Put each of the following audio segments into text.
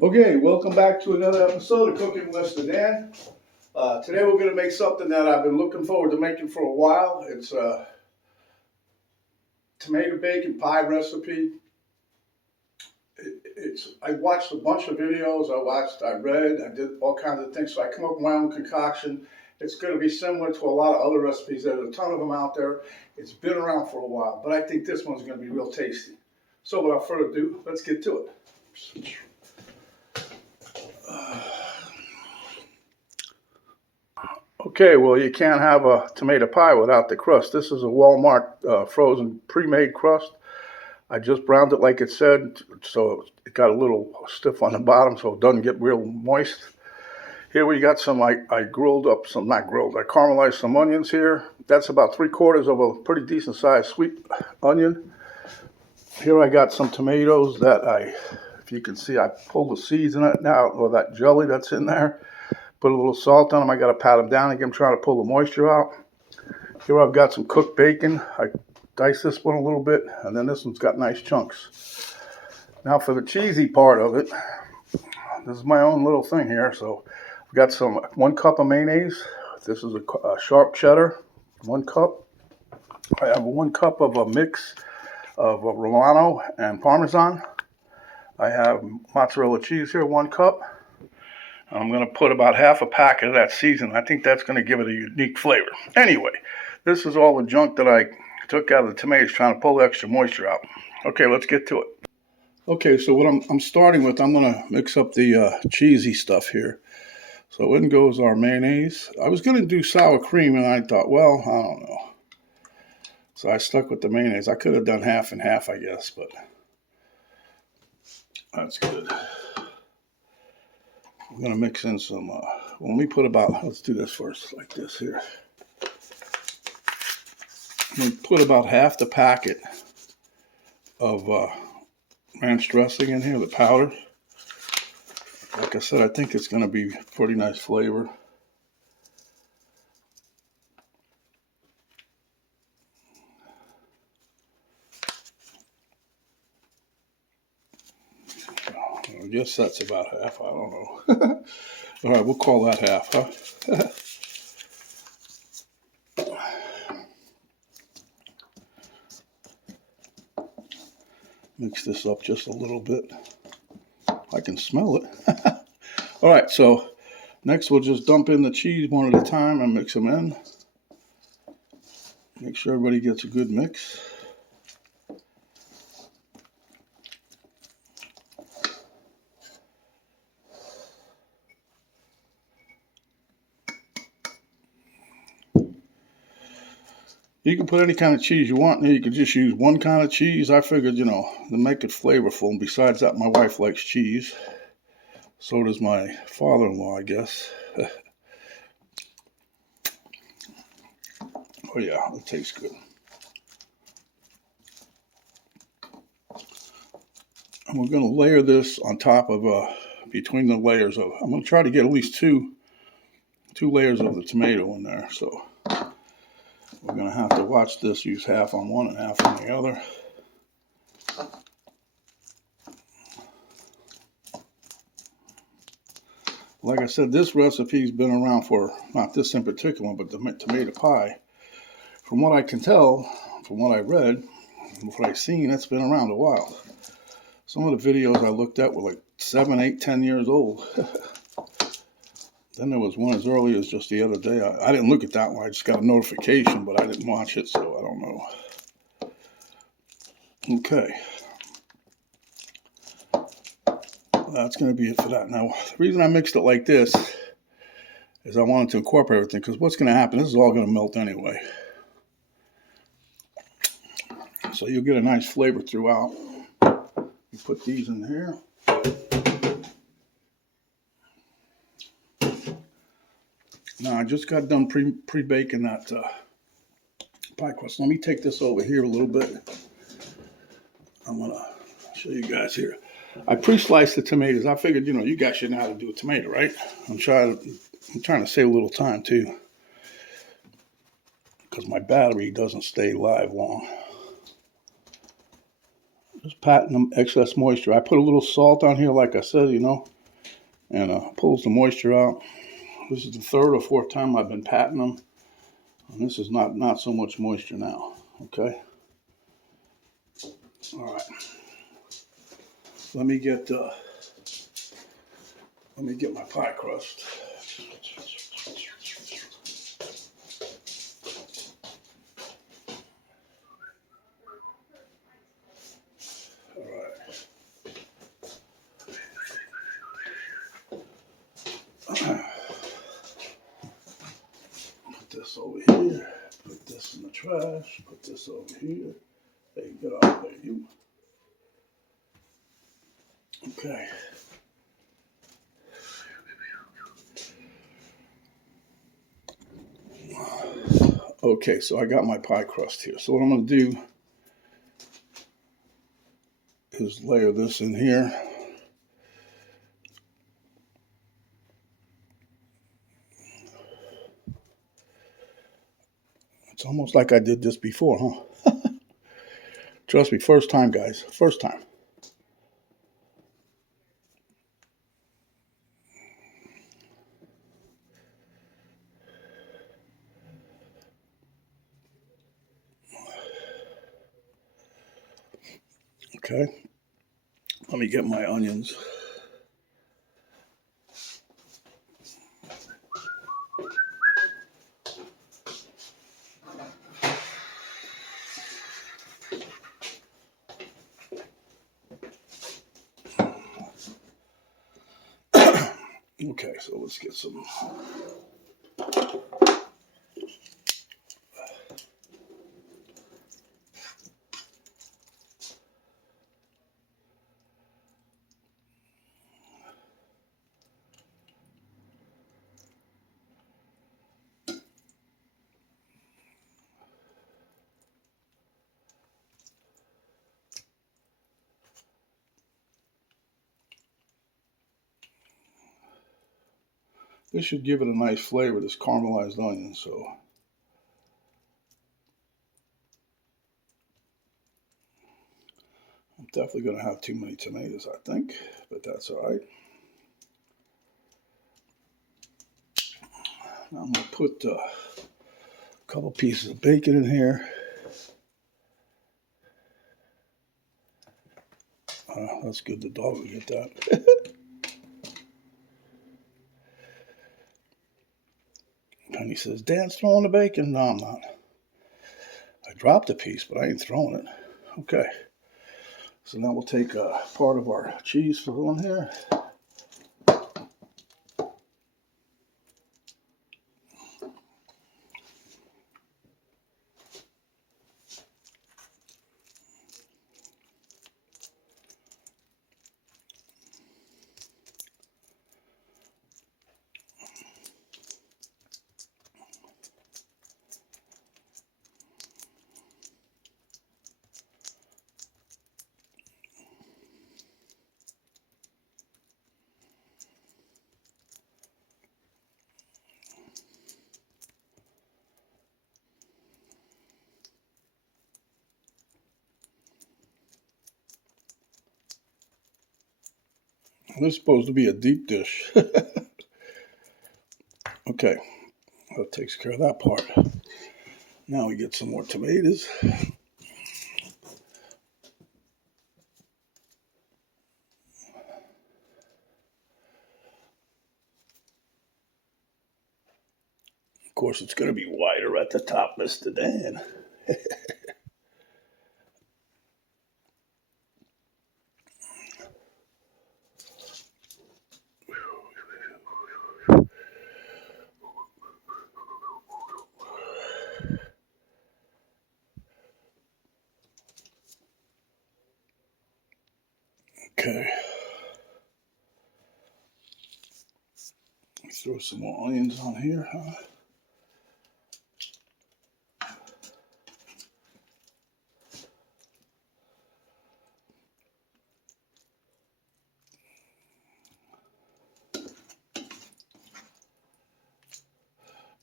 Okay, welcome back to another episode of Cooking with Mr. Dan. Today we're going to make something that I've been looking forward to making for a while. It's a tomato bacon pie recipe. I watched a bunch of videos, I read, I did all kinds of things, so I come up with my own concoction. It's going to be similar to a lot of other recipes. There's a ton of them out there. It's been around for a while, but I think this one's going to be real tasty. So without further ado, let's get to it. Okay, well, you can't have a tomato pie without the crust. This is a Walmart frozen pre-made crust. I just browned it like it said, so it got a little stiff on the bottom so it doesn't get real moist. Here we got some, I grilled up some, not grilled, I caramelized some onions here. That's about 3/4 of a pretty decent sized sweet onion. Here I got some tomatoes that if you can see, I pulled the seeds in it now, or that jelly that's in there. Put a little salt on them. I got to pat them down again, trying to pull the moisture out. Here I've got some cooked bacon. I diced this one a little bit, and then this one's got nice chunks. Now for the cheesy part of it, this is my own little thing here. So I've got 1 cup of mayonnaise. This is a sharp cheddar, 1 cup. I have 1 cup of a mix of Romano and Parmesan. I have mozzarella cheese here, 1 cup. I'm going to put about half a packet of that seasoning. I think that's going to give it a unique flavor. Anyway, this is all the junk that I took out of the tomatoes, trying to pull the extra moisture out. Okay, let's get to it. Okay, so what I'm starting with, I'm going to mix up the cheesy stuff here. So in goes our mayonnaise. I was going to do sour cream, and I thought, well, I don't know. So I stuck with the mayonnaise. I could have done half and half, I guess, but that's good. I'm going to mix in some, let me put let's do this first, like this here. I'm going to put about half the packet of ranch dressing in here, the powder. Like I said, I think it's going to be pretty nice flavor. I guess that's about half, I don't know. All right, we'll call that half, huh? Mix this up just a little bit. I can smell it. All right, so next we'll just dump in the cheese one at a time and mix them in. Make sure everybody gets a good mix. You can put any kind of cheese you want. You could just use one kind of cheese. I figured, to make it flavorful. And besides that, my wife likes cheese. So does my father-in-law, I guess. Oh yeah, it tastes good. And we're going to layer this on top of, between the layers of, I'm going to try to get at least two layers of the tomato in there. So we're going to have to watch this, use half on one and half on the other. Like I said, this recipe's been around for, not this in particular, but the tomato pie. From what I can tell, from what I read, from what I've seen, it's been around a while. Some of the videos I looked at were like 7, 8, 10 years old. Then there was one as early as just the other day. I didn't look at that one. I just got a notification, but I didn't watch it, so I don't know. Okay. That's going to be it for that. Now, the reason I mixed it like this is I wanted to incorporate everything, because what's going to happen, this is all going to melt anyway. So you'll get a nice flavor throughout. You put these in here. Now, I just got done pre-baking that pie crust. Let me take this over here a little bit. I'm going to show you guys here. I pre-sliced the tomatoes. I figured, you guys should know how to do a tomato, right? I'm trying to save a little time, too, because my battery doesn't stay live long. Just patting them excess moisture. I put a little salt on here, like I said, and pulls the moisture out. This is the third or fourth time I've been patting them, and this is not so much moisture now. Okay. All right. Let me get my pie crust. All right. Put this over here. Put this in the trash. Put this over here. Hey, get out of there, you. Okay. Okay, so I got my pie crust here. So what I'm going to do is layer this in here. It's almost like I did this before, huh? Trust me, first time, guys. First time. Okay. Let me get my onions. Okay, so let's get some. This should give it a nice flavor, this caramelized onion, so. I'm definitely going to have too many tomatoes, I think, but that's all right. Now I'm going to put a couple pieces of bacon in here. That's good, the dog will get that. Penny says, Dan's throwing the bacon. No, I'm not. I dropped a piece, but I ain't throwing it. Okay. So now we'll take part of our cheese filling here. This is supposed to be a deep dish. Okay, that takes care of that part. Now we get some more tomatoes. Of course, it's going to be wider at the top, Mr. Dan. Okay. Throw some more onions on here, huh?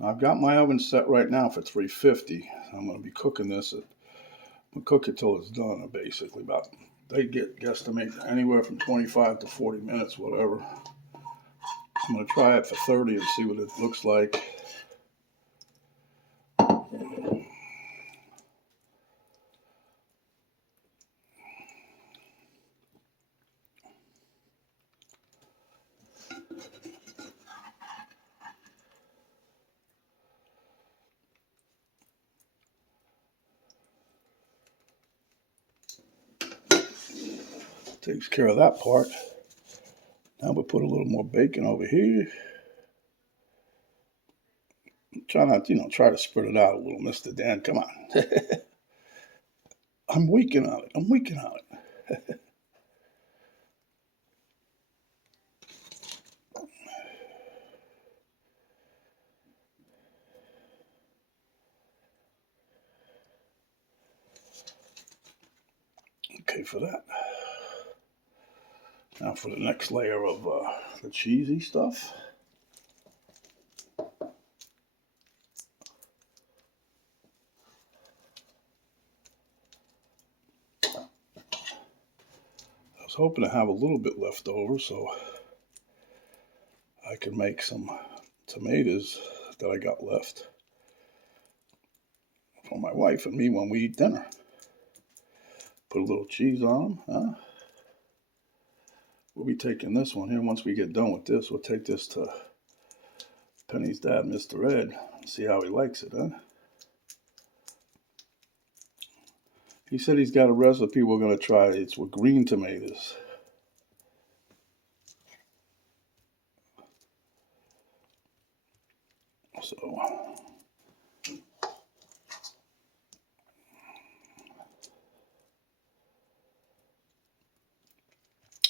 Now I've got my oven set right now for 350. I'm going to be cooking this. I'm going to cook it till it's done, basically about they guesstimate anywhere from 25 to 40 minutes, whatever. I'm going to try it for 30 and see what it looks like. Takes care of that part. Now we'll put a little more bacon over here. Try not, try to spread it out a little, Mr. Dan. Come on. I'm working on it. I'm working on it. Okay, for that. Now for the next layer of the cheesy stuff. I was hoping to have a little bit left over so I could make some tomatoes that I got left for my wife and me when we eat dinner. Put a little cheese on them, huh? We'll be taking this one here. Once we get done with this, we'll take this to Penny's dad, Mr. Ed, and see how he likes it, huh? He said he's got a recipe we're going to try. It's with green tomatoes. So,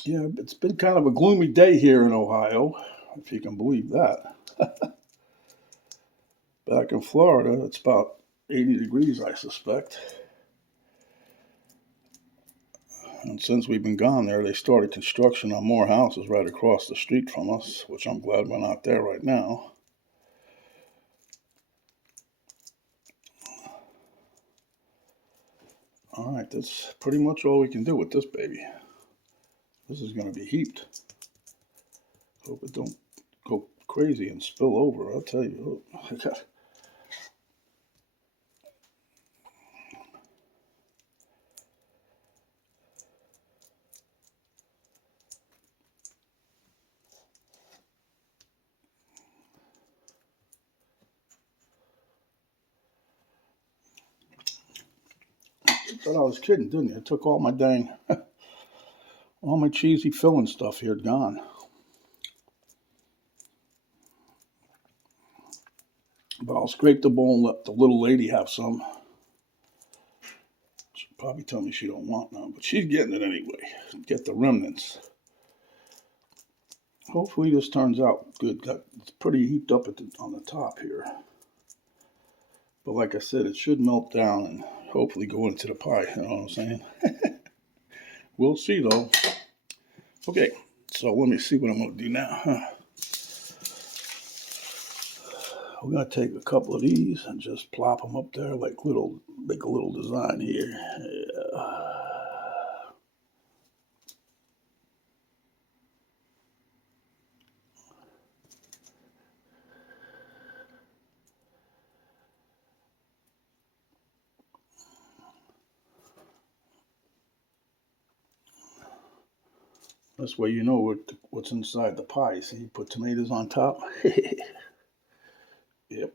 yeah, it's been kind of a gloomy day here in Ohio, if you can believe that. Back in Florida, it's about 80 degrees, I suspect. And since we've been gone there, they started construction on more houses right across the street from us, which I'm glad we're not there right now. All right, that's pretty much all we can do with this baby. This is going to be heaped. Hope it don't go crazy and spill over. I'll tell you. I thought I was kidding, didn't you? I took all my all my cheesy filling stuff here gone. But I'll scrape the bowl and let the little lady have some. She'll probably tell me she don't want none, but she's getting it anyway. Get the remnants. Hopefully this turns out good. It's pretty heaped up on the top here. But like I said, it should melt down and hopefully go into the pie. You know what I'm saying? We'll see though. Okay, so let me see what I'm going to do now. We're going to take a couple of these and just plop them up there like make a little design here. Yeah. This way you know what's inside the pie. See, you put tomatoes on top. Yep.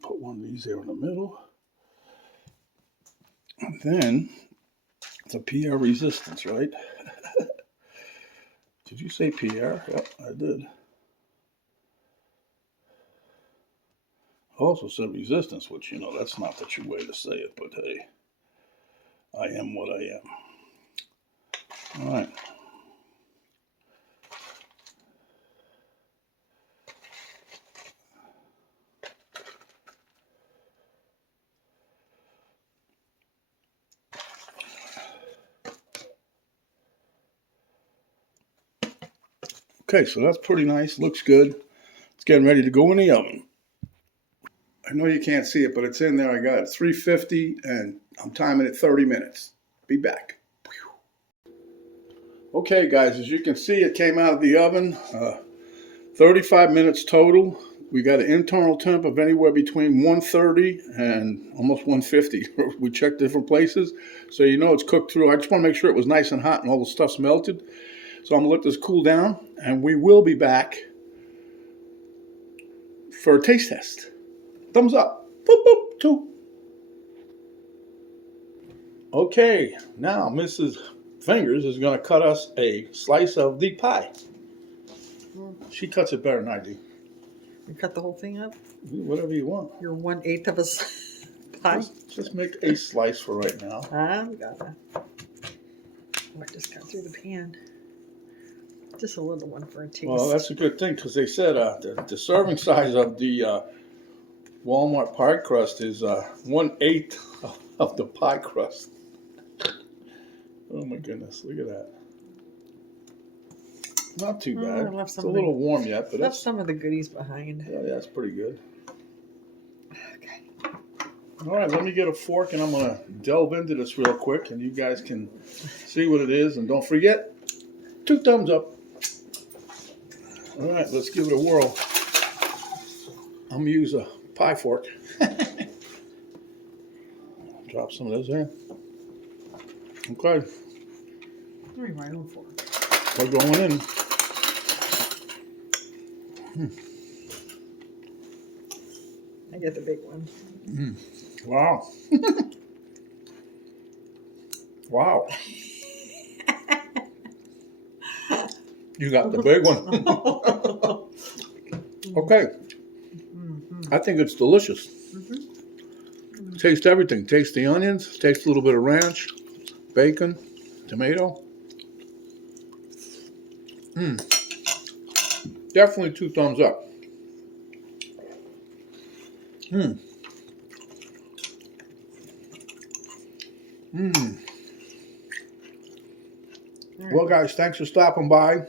Put one of these here in the middle. And then the Pierre resistance, right? Did you say Pierre? Yep, I did. I also said resistance, which, that's not the true way to say it, but hey, I am what I am. All right. Okay, so that's pretty nice. Looks good. It's getting ready to go in the oven. I know you can't see it, but it's in there. I got it 350, and I'm timing it 30 minutes. Be back. Okay, guys, as you can see, it came out of the oven. 35 minutes total. We got an internal temp of anywhere between 130 and almost 150. We checked different places, so you know it's cooked through. I just want to make sure it was nice and hot and all the stuff's melted. So I'm going to let this cool down, and we will be back for a taste test. Thumbs up. Boop, boop, 2. Okay, now Mrs. Fingers is going to cut us a slice of the pie. She cuts it better than I do. You cut the whole thing up? Do whatever you want. You're 1/8 of a pie. Just make a slice for right now. I've got that. Oh, I just got through the pan. Just a little one for a taste. Well, that's a good thing because they said the serving size of the Walmart pie crust is 1/8 of the pie crust. Oh my goodness, look at that. Not too bad. It's a little warm yet, but left some of the goodies behind. Yeah, that's pretty good. Okay. All right, let me get a fork and I'm going to delve into this real quick and you guys can see what it is. And don't forget, 2 thumbs up. All right, let's give it a whirl. I'm going to use a pie fork. Drop some of this in. Okay. Bring my own fork. We're going in. I get the big one. Wow. Wow. You got the big one. Okay. I think it's delicious. Taste everything. Taste the onions. Taste a little bit of ranch, bacon, tomato. Definitely 2 thumbs up. Well, guys, thanks for stopping by.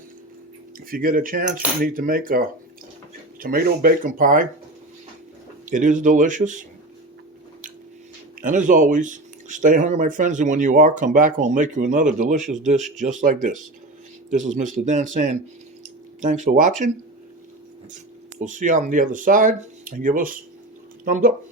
If you get a chance, you need to make a tomato bacon pie. It is delicious. And as always, stay hungry, my friends, and when you are, come back and we'll make you another delicious dish just like this. This is Mr. Dan saying thanks for watching. We'll see you on the other side, and give us a thumbs up.